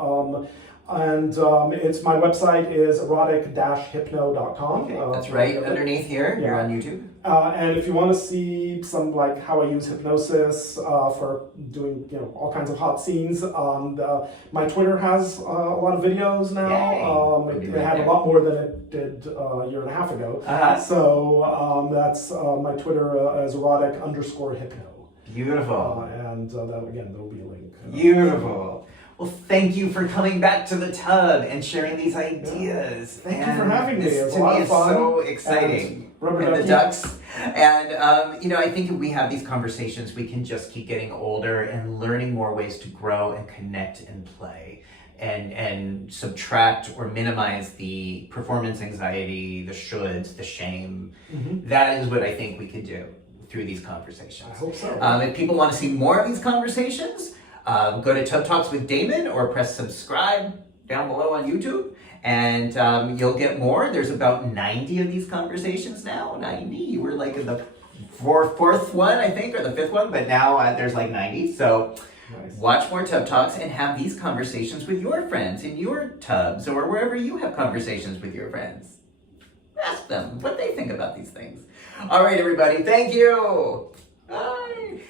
It's my website is erotic-hypno.com. Okay, that's right underneath here. You're on YouTube. And if you want to see some like how I use hypnosis for doing all kinds of hot scenes, my Twitter has a lot of videos now. It had a lot more than it did a year and a half ago. So that's my Twitter is erotic_hypno. Beautiful. And that, again, there will be a link. Beautiful. Well, thank you for coming back to the tub and sharing these ideas. Thank you for having me. This It was to a lot me of is fun. so exciting. And the ducks. And, I think if we have these conversations, we can just keep getting older and learning more ways to grow and connect and play and subtract or minimize the performance anxiety, the shoulds, the shame. That is what I think we could do through these conversations. I hope so. If people want to see more of these conversations, go to Tub Talks with Damon or press subscribe down below on YouTube, and you'll get more. There's about 90 of these conversations now. 90. You were like in the fourth one, I think, or the fifth one, but now there's like 90. So watch more Tub Talks and have these conversations with your friends in your tubs or wherever you have conversations with your friends. Ask them what they think about these things. All right, everybody. Thank you. Bye.